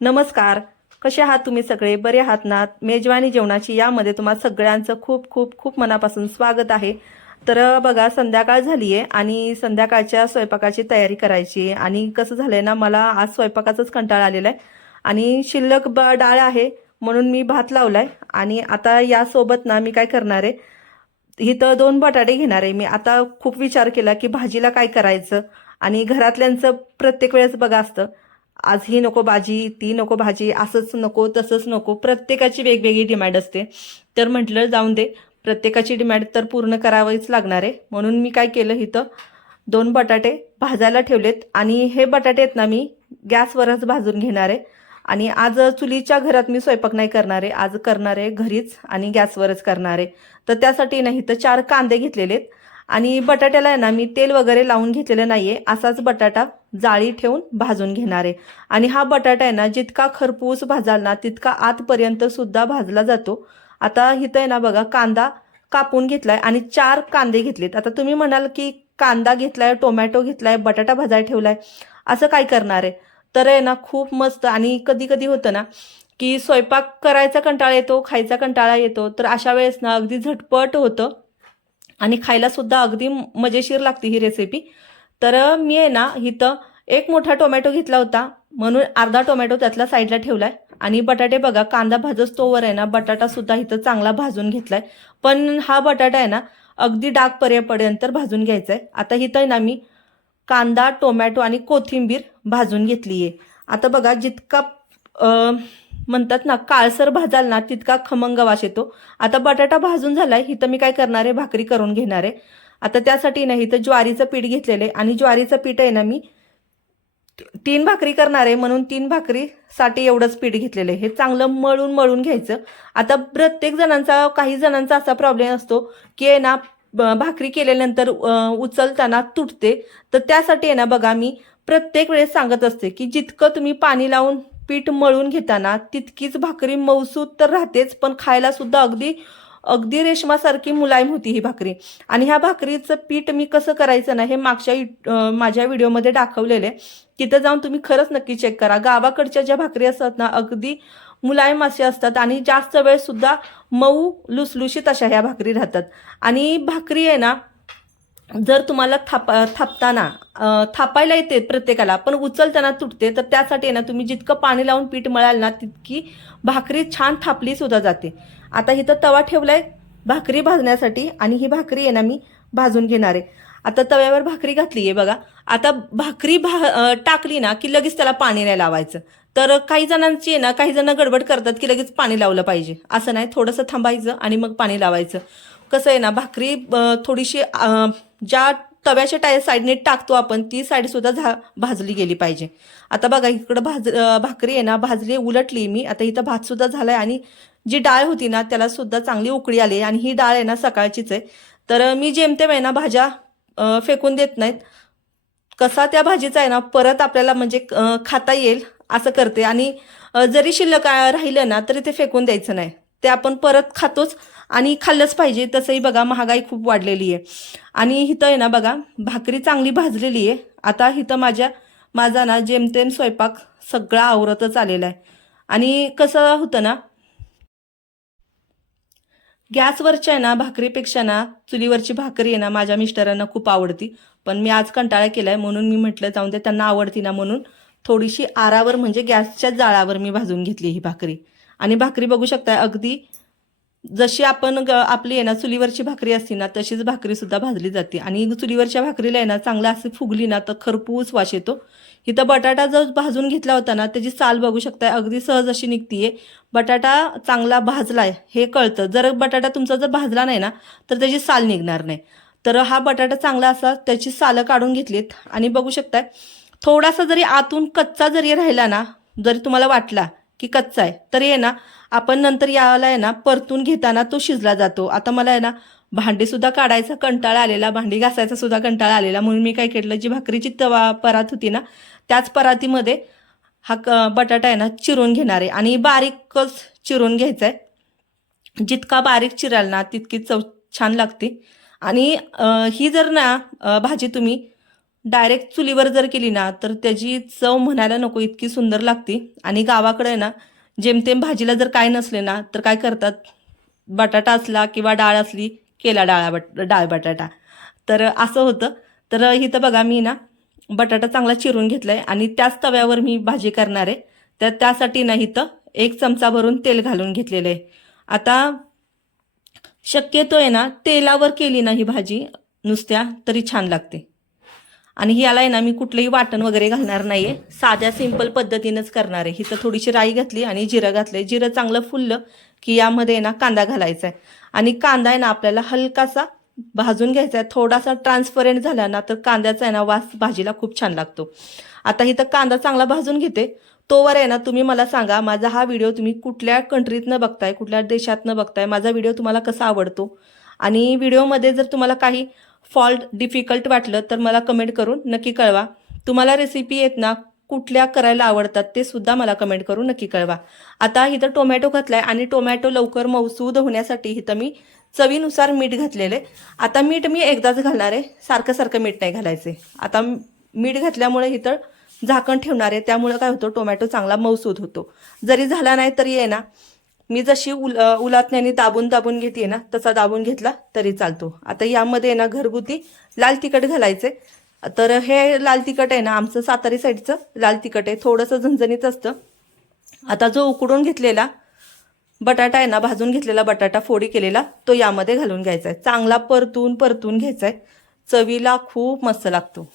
नमस्कार. कसे आहात तुम्ही सगळे? बरे आहात ना? मेजवानी जेवणाची यामध्ये तुम्हाला सगळ्यांचं खूप खूप खूप मनापासून स्वागत आहे. तर बघा संध्याकाळ झाली आहे आणि संध्याकाळच्या स्वयंपाकाची तयारी करायची आहे. आणि कसं झालंय ना मला आज स्वयंपाकाचाच कंटाळा आलेला आहे आणि शिल्लक ब डाळ आहे म्हणून मी भात लावलाय. आणि आता यासोबत ना मी काय करणार आहे? इथं दोन बटाटे घेणार आहे. मी आता खूप विचार केला की भाजीला काय करायचं? आणि घरातल्यांचं प्रत्येक वेळेस बघा असतं. आज ही नको भाजी ती नको भाजी असंच नको तसंच नको प्रत्येकाची वेगवेगळी डिमांड असते. तर म्हटलं जाऊन दे. प्रत्येकाची डिमांड तर पूर्ण करावीच लागणार आहे. म्हणून मी काय केलं इथं? दोन बटाटे भाजायला ठेवलेत. आणि हे बटाटे आहेत ना मी गॅसवरच भाजून घेणार आहे. आणि आज चुलीच्या घरात मी स्वयंपाक नाही करणार आहे. आज करणार आहे घरीच आणि गॅसवरच करणार आहे. तर त्यासाठी नाही तर चार कांदे घेतलेले आहेत. आणि बटाट्याला आहे ना मी तेल वगैरे लावून घेतलेलं नाहीये. असाच बटाटा जाळी ठेवून भाजून घेणार आहे. आणि हा बटाटा आहे ना जितका खरपूस भाजाल ना तितका आतपर्यंत सुद्धा भाजला जातो. आता इथं आहे ना बघा कांदा कापून घेतलाय आणि चार कांदे घेतलेत. आता तुम्ही म्हणाल की कांदा घेतलाय टोमॅटो घेतलाय बटाटा भाजायला ठेवलाय असं काय करणार आहे? तर आहे ना खूप मस्त. आणि कधी कधी होतं ना की स्वयंपाक करायचा कंटाळा येतो खायचा कंटाळा येतो तर अशा वेळेस ना अगदी झटपट होतं. आणि खायला सुद्धा अगदी मजेशीर लागते ही रेसिपी तर मी आहे ना इथं एक मोठा टोमॅटो घेतला होता. म्हणून अर्धा टोमॅटो त्यातला साईडला ठेवलाय. आणि बटाटे बघा कांदा भाजच तोवर आहे ना बटाटा सुद्धा इथं चांगला भाजून घेतलाय. पण हा बटाटा आहे ना अगदी डाग पर्यंत भाजून घ्यायचा आहे आता इथं आहे ना मी कांदा टोमॅटो आणि कोथिंबीर भाजून घेतली आहे आता बघा जितका म्हणतात ना काळसर भाजाल ना तितका खमंग वास येतो. आता बटाटा भाजून झालाय इथं मी काय करणार आहे? भाकरी करून घेणार आहे. आता त्यासाठी ना इथं ज्वारीचं पीठ घेतलेलं आहे. आणि ज्वारीचं पीठ आहे ना मी तीन भाकरी करणार आहे. म्हणून तीन भाकरीसाठी एवढंच पीठ घेतलेलं आहे. हे चांगलं मळून मळून घ्यायचं. आता प्रत्येक जणांचा काही जणांचा असा प्रॉब्लेम असतो की आहे ना भाकरी केल्यानंतर उचलताना तुटते. तर त्यासाठी आहे ना बघा मी प्रत्येक वेळेस सांगत असते की जितकं तुम्ही पाणी लावून पीठ मळून घेताना तितकीच भाकरी मौसूद तर राहतेच पण खायला सुद्धा अगदी अगदी रेशमासारखी मुलायम होती ही भाकरी. आणि ह्या भाकरीचं पीठ मी कसं करायचं ना हे मागच्या माझ्या व्हिडिओमध्ये दाखवलेले तिथं जाऊन तुम्ही खरंच नक्की चेक करा. गावाकडच्या ज्या भाकरी असतात ना अगदी मुलायम असे असतात आणि जास्त वेळ सुद्धा मऊ लुसलुशीत अशा ह्या भाकरी राहतात. आणि भाकरी आहे ना जर तुम्हाला थाप थापताना थापायला येते प्रत्येकाला पण उचलताना तुटते तर त्यासाठी आहे ना तुम्ही जितकं पाणी लावून पीठ मळाल ना तितकी भाकरी छान थापली सुद्धा जाते. आता इथं तवा ठेवलाय भाकरी भाजण्यासाठी आणि ही भाकरी आहे ना मी भाजून घेणार आहे. आता तव्यावर भाकरी घातली आहे बघा. आता भाकरी भा टाकली ना की लगेच त्याला पाणी नाही लावायचं. तर काही जणांची आहे ना काही जण गडबड करतात की लगेच पाणी लावलं पाहिजे. असं नाही थोडंसं थांबायचं आणि मग पाणी लावायचं. कसं आहे ना भाकरी थोडीशी ज्या तव्याच्या टाय साईडने टाकतो आपण ती साईड सुद्धा झा भाजली गेली पाहिजे. आता बघा इकडं भाज भाकरी आहे ना भाजली उलटली मी. आता इथं भात सुद्धा झालाय आणि जी डाळ होती ना त्याला सुद्धा चांगली उकळी आली आणि ही डाळ आहे ना सकाळचीच आहे. तर मी जेमतेम आहे ना भाज्या फेकून देत नाहीत. कसा त्या भाजीचा आहे ना परत आपल्याला म्हणजे खाता येईल असं करते. आणि जरी शिल्लक राहिलं ना तरी ते फेकून द्यायचं नाही. ते आपण परत खातोच आणि खाल्लंच पाहिजे. तसंही बघा महागाई खूप वाढलेली आहे. आणि इथं आहे ना बघा भाकरी चांगली भाजलेली आहे. आता इथं माझ्या माझा ना जेमतेम स्वयंपाक सगळा आवरतच आलेला आहे. आणि कसं होतं ना गॅसवरच्या आहे ना भाकरीपेक्षा ना चुलीवरची भाकरी आहे ना माझ्या मिस्टरांना खूप आवडती. पण मी आज कंटाळा केलाय म्हणून मी म्हटलं जाऊन दे त्यांना आवडती ना म्हणून थोडीशी आरावर म्हणजे गॅसच्या जाळावर मी भाजून घेतली ही भाकरी. आणि भाकरी बघू शकताय अगदी जशी आपण ग- आपली आहे ना चुलीवरची भाकरी असती ना तशीच भाकरी सुद्धा भाजली जाते. आणि चुलीवरच्या भाकरीला आहे ना चांगला असं फुगली ना तर खरपूस वास येतो. इथं बटाटा जो भाजून घेतला होता ना त्याची साल बघू शकताय अगदी सहज अशी निघतीये. बटाटा चांगला भाजलाय हे कळतं. जर बटाटा तुमचा जर भाजला नाही ना तर त्याची साल निघणार नाही. तर हा बटाटा चांगला असा त्याची सालं काढून घेतलीत. आणि बघू शकताय थोडासा जरी आतून कच्चा जरी राहिला ना जरी तुम्हाला वाटला की कच्चा आहे. तर आहे ना आपण नंतर याला आहे ना परतून घेताना तो शिजला जातो. आता मला आहे ना भांडी सुद्धा काढायचा कंटाळा आलेला भांडी घासायचा सुद्धा कंटाळा आलेला. म्हणून मी काय केलं जी भाकरीची तवा परात होती ना त्याच परातीमध्ये हा क- बटाटा आहे ना चिरून घेणार आहे. आणि बारीकच चिरून घ्यायचा आहे जितका बारीक चिराल ना तितकी चव छान लागते. आणि ही जर ना भाजी तुम्ही डायरेक्ट चुलीवर जर केली ना तर त्याची चव म्हणायला नको इतकी सुंदर लागते. आणि गावाकडे ना जेमतेम भाजीला जर काय नसले ना तर काय करतात? बटाटा असला किंवा डाळ असली केला डाळ बट डाळ बटाटा. तर असं होतं. तर इथं बघा मी ना बटाटा चांगला चिरून घेतला आहे आणि त्याच तव्यावर मी भाजी करणार आहे. तर त्यासाठी ना इथं एक चमचा भरून तेल घालून घेतलेलं आहे. आता शक्यतो आहे ना तेलावर केली ना ही भाजी नुसत्या तरी छान लागते. आणि ह्याला आहे ना मी कुठलंही वाटण वगैरे घालणार नाही आहे साध्या सिंपल पद्धतीनंच करणार आहे. हिथं थोडीशी राई घातली आणि जिरं घातलं जिरं चांगलं फुललं की यामध्ये आहे ना कांदा घालायचा आहे आणि कांदा आहे ना आपल्याला हलकासा भाजून घ्यायचा आहे थोडासा ट्रान्सपरंट झाला ना तर कांद्याचा आहे ना वास भाजीला खूप छान लागतो. आता इथं कांदा चांगला भाजून घेते. तोवर आहे ना तुम्ही मला सांगा माझा हा व्हिडिओ तुम्ही कुठल्या कंट्रीतनं बघताय कुठल्या देशातनं बघताय? माझा व्हिडिओ तुम्हाला कसा आवडतो? आणि व्हिडिओमध्ये जर तुम्हाला काही फॉल्ट डिफिकल्ट वाटलं तर मला कमेंट करून नक्की कळवा. तुम्हाला रेसिपी येत ना कुठल्या करायला आवडतात ते सुद्धा मला कमेंट करून नक्की कळवा. आता इथं टोमॅटो घातलाय आणि टोमॅटो लवकर मौसूद होण्यासाठी इथं मी चवीनुसार मीठ घातलेले आता मीठ मी एकदाच घालणार आहे. सारखं सारखं मीठ नाही घालायचे आता मीठ घातल्यामुळे इथं झाकण ठेवणार आहे. त्यामुळे काय होतं टोमॅटो चांगला मौसूद होतो. जरी झाला नाही तरी आहे ना मी जशी उल उलातण्याने दाबून दाबून घेते ना तसा दाबून घेतला तरी चालतो. आता यामध्ये ना घरगुती लाल तिखट घालायचे. तर हे लाल तिखट आहे ना आमचं सातारी साईडचं लाल तिखट आहे. थोडंसं झणझणीत असतं. आता जो उकडून घेतलेला बटाटा आहे ना भाजून घेतलेला बटाटा फोडी केलेला तो यामध्ये घालून घ्यायचा आहे. चांगला परतून परतून घ्यायचा आहे. चवीला खूप मस्त लागतो.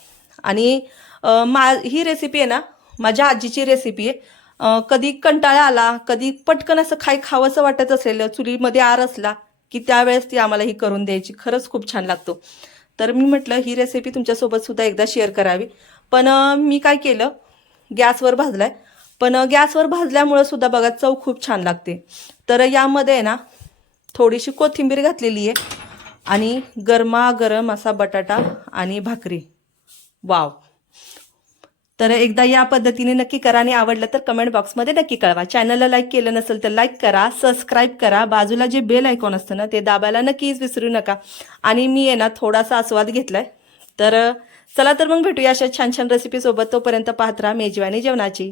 आणि मा ही रेसिपी आहे ना माझ्या आजीची रेसिपी आहे. कधी कंटाळा आला कधी पटकन असं खाय खावंसं वाटत असलेलं चुलीमध्ये आर असला की त्यावेळेस ती आम्हाला ही करून द्यायची. खरंच खूप छान लागतो. तर मी म्हटलं ही रेसिपी तुमच्यासोबत सुद्धा एकदा शेअर करावी. पण मी काय केलं? गॅसवर भाजलाय. पण गॅसवर भाजल्यामुळं सुद्धा बघा चव खूप छान लागते. तर यामध्ये आहे ना थोडीशी कोथिंबीर घातलेली आहे आणि गरमागरम असा बटाटा आणि भाकरी. वाव! तर एकदा या पद्धतीने नक्की करा आणि आवडलं तर कमेंट बॉक्समध्ये नक्की कळवा. चॅनलला लाईक केलं नसेल तर लाईक करा सबस्क्राईब करा. बाजूला जे बेल आयकॉन असतं ना ते दाबायला नक्कीच विसरू नका. आणि मी आहे ना थोडासा आस्वाद घेतलाय. तर चला तर मग भेटूया अशा छान छान रेसिपी सोबत. तोपर्यंत पाहत राहा मेजवानी जेवणाची.